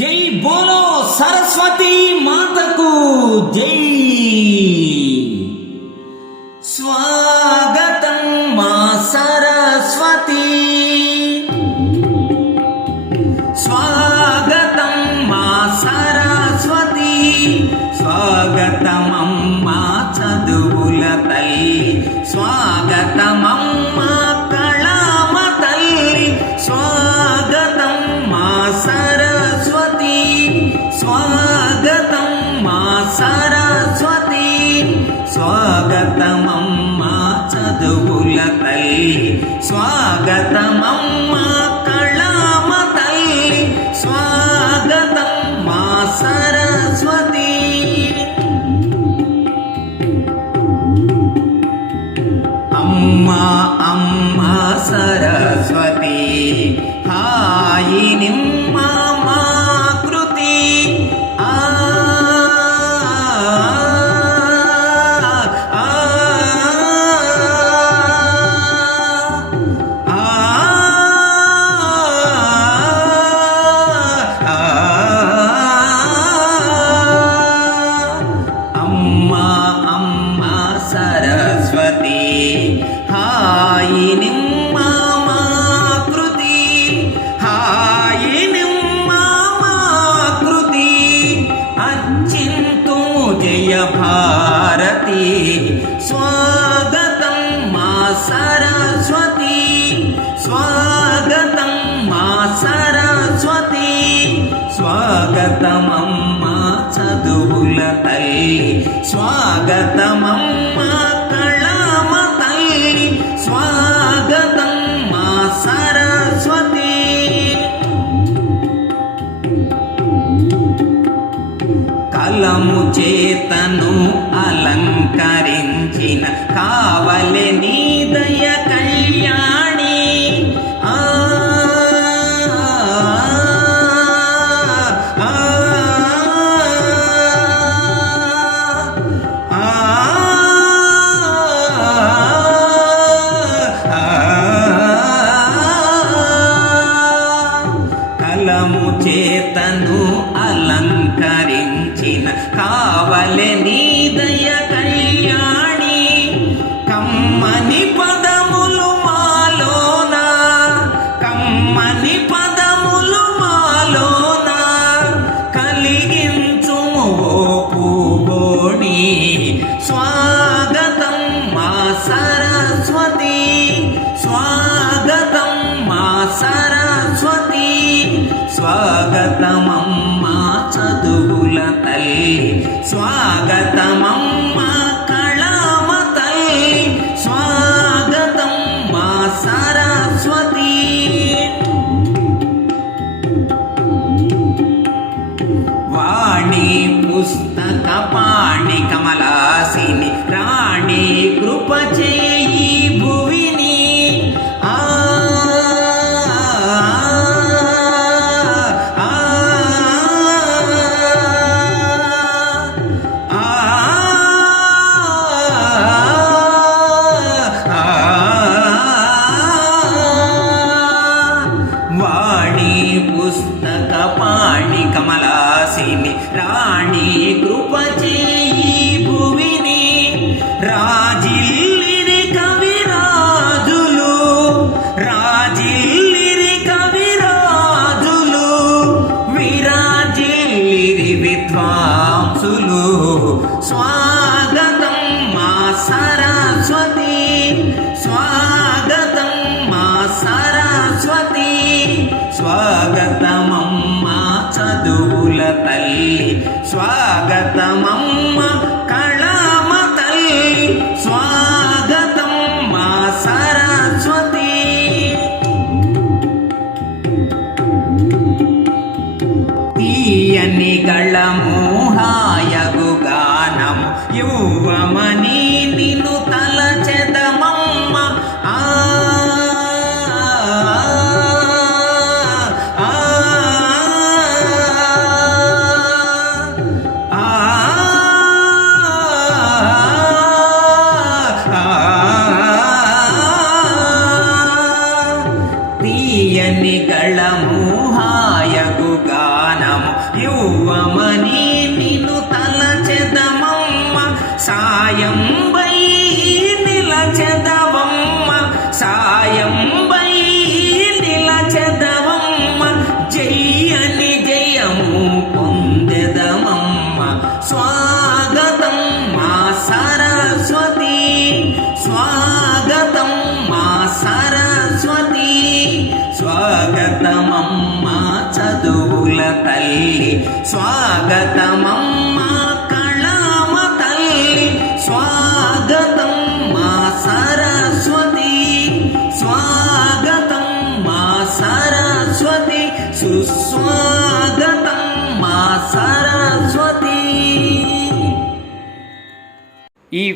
జై బోలో సరస్వతి మాతకు జై సరస్వతి. స్వాగతమమ్మా చదువుల తల్లి స్వాగతమమ్మా స్వాగతమమ్మా కళామ తల్లి స్వాగతం మా సరస్వతి. కలము చేతను అలంకరించిన కావలి నీదయ కళ చేతను అలంకరించిన కావలె నీదయ కళ్యాణి. కమ్మని పద కమలాసిని రాణి కృప చేయి భువిని రాజిల్లిరి కవిరాజులు రాజిల్లిరి కవిరాజులు విరాజిల్లిరి విద్వాంసులు. స్వాగతం మా సరస్వతి స్వాగతం మా సరస్వతి స్వాగతం తల్లి. స్వాగతమమ్మ కళామ తల్లి. స్వాగతం మా సరస్వతి. తీయని కళ మోహాయ సాయం వై నిలచెదవమ్మ సాయం వై నిలచెదవమ్మ జయని జయము పొందెదమమ్మ. స్వాగతం మా సరస్వతి స్వాగతం మా సరస్వతి స్వాగతమమ్మ చదువుల తల్లి స్వాగతమమ్మ